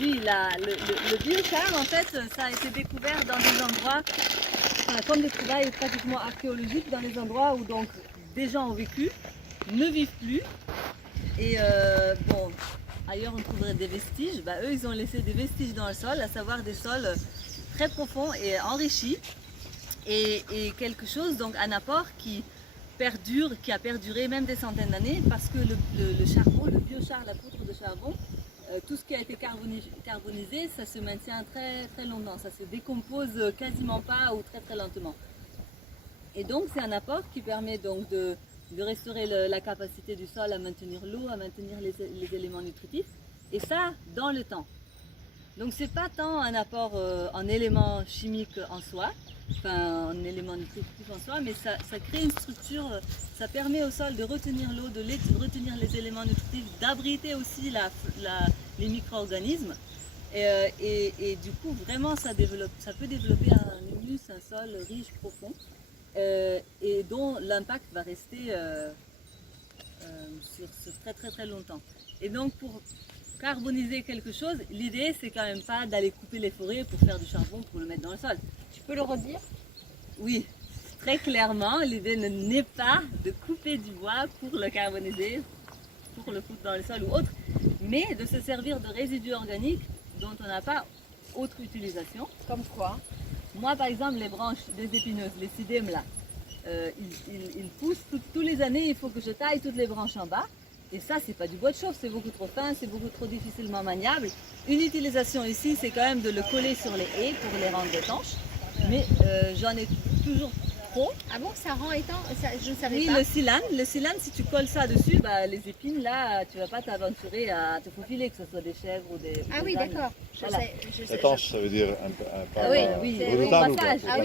Oui, le biochar, en fait, ça a été découvert dans des endroits, comme des trouvailles pratiquement archéologiques, dans des endroits où donc des gens ont vécu, ne vivent plus. Et bon, ailleurs on trouverait des vestiges. Bah, eux, ils ont laissé des vestiges dans le sol, à savoir des sols très profonds et enrichis. Et quelque chose, donc un apport qui perdure, qui a perduré même des centaines d'années, parce que le charbon, le biochar, la poudre de charbon, tout ce qui a été carbonisé, ça se maintient très très longtemps, ça se décompose quasiment pas ou très très lentement. Et donc c'est un apport qui permet donc de restaurer la capacité du sol à maintenir l'eau, à maintenir les éléments nutritifs, et ça dans le temps. Donc c'est pas tant un apport en éléments chimiques en soi, enfin en éléments nutritifs en soi, mais ça crée une structure, ça permet au sol de retenir l'eau, de retenir les éléments nutritifs, d'abriter aussi les micro-organismes. Et du coup vraiment ça peut développer un humus, un sol riche, profond, et dont l'impact va rester sur très très très longtemps. Et donc pour carboniser quelque chose, l'idée c'est quand même pas d'aller couper les forêts pour faire du charbon pour le mettre dans le sol. Tu peux le redire? Oui, très clairement, l'idée n'est pas de couper du bois pour le carboniser, pour le foutre dans le sol ou autre, mais de se servir de résidus organiques dont on n'a pas autre utilisation. Comme quoi? Moi par exemple, les branches des épineuses, les sidèmes là, ils poussent tous les années, il faut que je taille toutes les branches en bas. Et ça, c'est pas du bois de chauffe, c'est beaucoup trop fin, c'est beaucoup trop difficilement maniable. Une utilisation ici, c'est quand même de le coller sur les haies pour les rendre étanches. Mais j'en ai toujours trop. Ah bon, ça rend étanche? Je ne savais Oui, pas. le silane, si tu colles ça dessus, bah, les épines, là, tu vas pas t'aventurer à te faufiler, que ce soit des chèvres ou des Ah oui, ânes. d'accord. Voilà. Étanche, ça veut dire un Ah oui, pas oui, redoutable, au passage. quoi. Ah oui.